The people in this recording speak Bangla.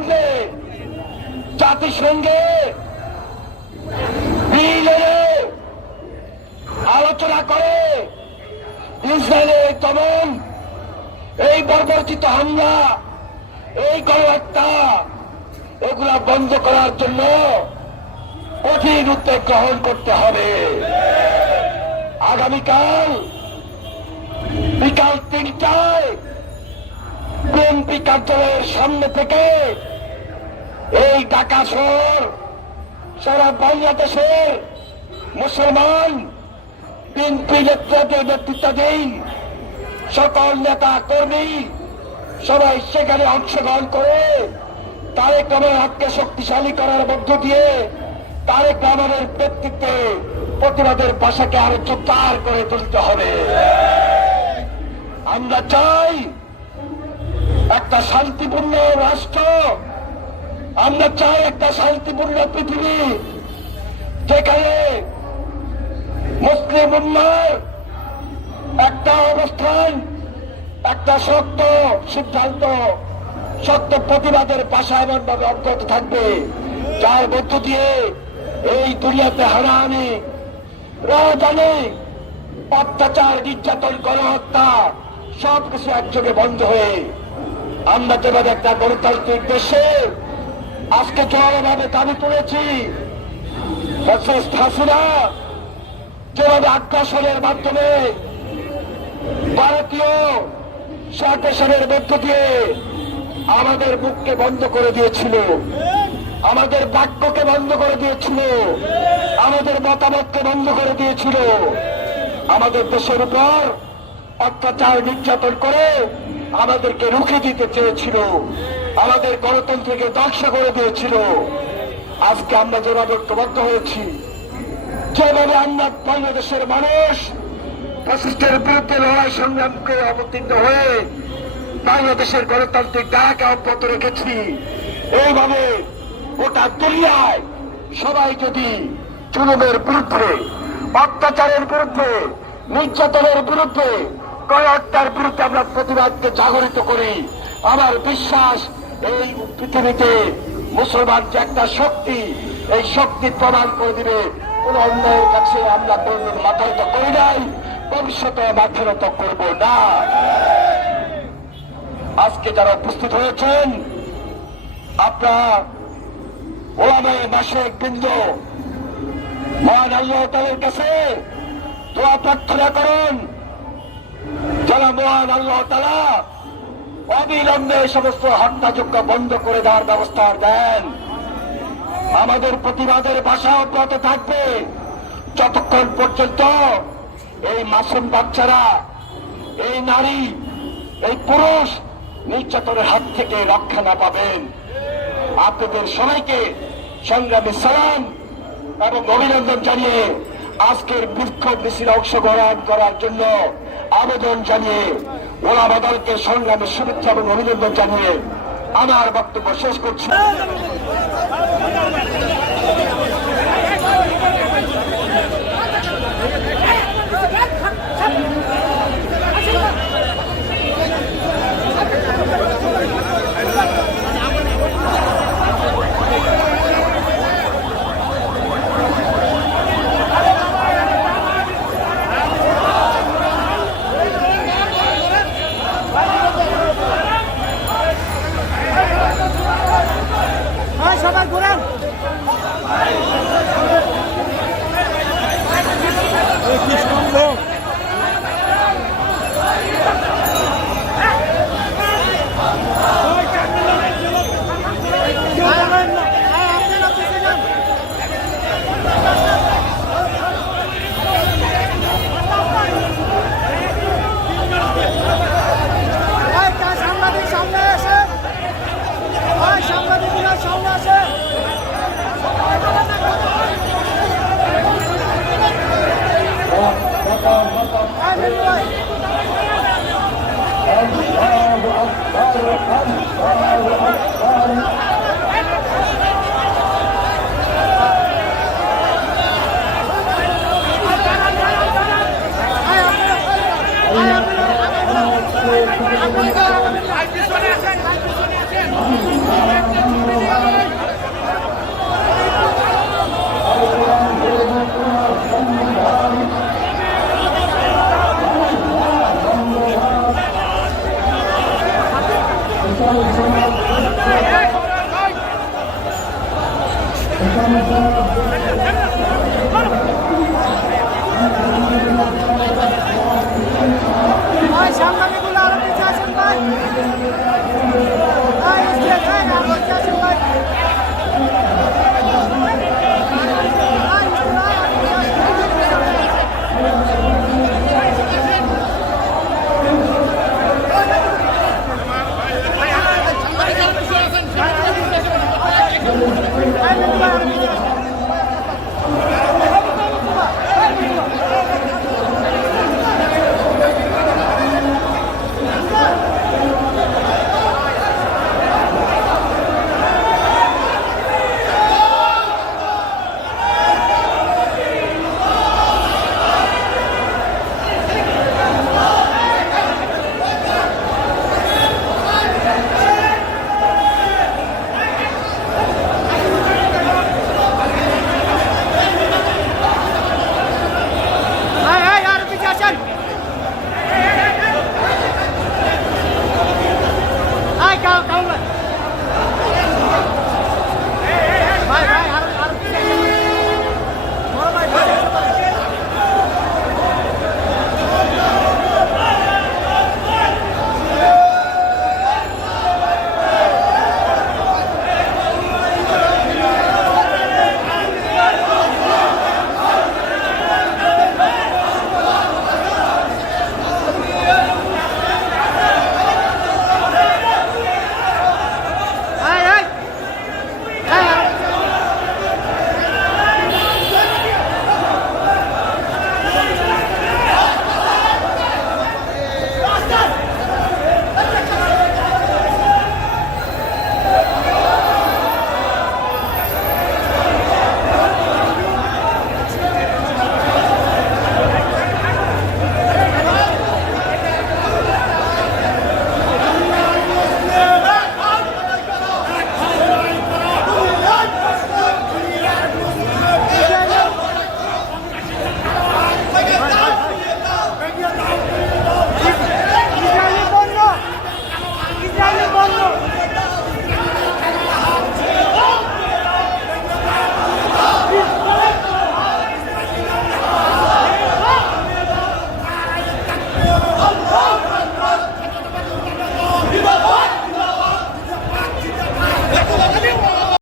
সামনে জাতিসংঘে আলোচনা করে ইসরায়েলের দমন, এই বর্বরচিত হামলা, এই গণহত্যা এগুলা বন্ধ করার জন্য কঠিন উদ্যোগ গ্রহণ করতে হবে। আগামীকাল বিকাল ৩টায় বিএনপি কার্যালয়ের সামনে থেকে এই ঢাকা শহর সারা বাংলাদেশের মুসলমান বিএনপি নেতৃত্বাধীন সকল নেতা কর্মী সবাই সেখানে অংশগ্রহণ করে তারেক রহমানকে শক্তিশালী করার মধ্য দিয়ে তারেক রহমানের ব্যক্তিত্বে প্রতিবাদের ভাষাকে আরো জোরদার করে তুলতে হবে। আমরা চাই একটা শান্তিপূর্ণ রাষ্ট্র, আমরা চাই একটা শান্তিপূর্ণ পৃথিবী যেখানে মুসলিম উম্মার একটা অবস্থান, একটা শক্ত সিদ্ধান্ত, শক্ত প্রতিবাদের ভাষা এমনভাবে অব্যাহত থাকবে যার মধ্য দিয়ে এই দুনিয়াতে হানাহানি, রাজধানী, অত্যাচার, নির্যাতন, গণহত্যা সবকিছু একযোগে বন্ধ হয়ে আমরা যেভাবে একটা গণতান্ত্রিক দেশে আজকে জোরালোভাবে দাবি তুলেছি, হাসিনা যেভাবে আগ্রাসনের মাধ্যমে ভারতীয় সরকারের মধ্য দিয়ে আমাদের মুখকে বন্ধ করে দিয়েছিল, আমাদের বাক্যকে বন্ধ করে দিয়েছিল, আমাদের মতামতকে বন্ধ করে দিয়েছিল, আমাদের দেশের উপর অত্যাচার নির্যাতন করে আমাদেরকে রুখে দিতে চেয়েছিল, আমাদের গণতন্ত্রকে ধ্বংস করে দিয়েছিল। আজকে আমরা যেভাবে ঐক্যবদ্ধ হয়েছি, যেভাবে আমরা বাংলাদেশের মানুষ ফ্যাসিস্টের বিরুদ্ধে লড়াই সংগ্রামকে অবতীর্ণ হয়ে বাংলাদেশের গণতান্ত্রিক ধারাকে অব্যাহত রেখেছি, এইভাবে গোটা দুনিয়ায় সবাই যদি জুলুমের বিরুদ্ধে, অত্যাচারের বিরুদ্ধে, নির্যাতনের বিরুদ্ধে, গণহত্যার বিরুদ্ধে আমরা প্রতিবাদকে জাগরিত করি, আমার বিশ্বাস এই পৃথিবীতে মুসলমান যে একটা শক্তি, এই শক্তি প্রমাণ করে দিবে কোন অন্যায়ের কাছে আমরা কোনদিন মাথা নত করি নাই, ভবিষ্যতে মাথা নত করবো না। আজকে যারা উপস্থিত হয়েছেন আপনারা ওলামায়ে মাশায়েখ বৃন্দ, মহান আল্লাহ তাআলার কাছে দোয়া প্রার্থনা করুন যারা মহান আল্লাহ তাআলা অবিলম্বে সমস্ত হত্যাযজ্ঞ বন্ধ করে দেওয়ার ব্যবস্থা দেন। আমাদের প্রতিবাদের ভাষা অব্যাহত থাকবে যতক্ষণ পর্যন্ত এই মাসুম বাচ্চারা, এই নারী, এই পুরুষ নির্যাতনের হাত থেকে রক্ষা না পাবেন। আপনাদের সবাইকে সংগ্রামী সালাম এবং অভিনন্দন জানিয়ে আজকের বিক্ষোভ মিছিলে অংশগ্রহণ করার জন্য আবেদন জানিয়ে ওলামা দলকে সংগ্রামী শুভেচ্ছা এবং অভিনন্দন জানিয়ে আমার বক্তব্য শেষ করছি। সবাই ঘুরেন। Go, go,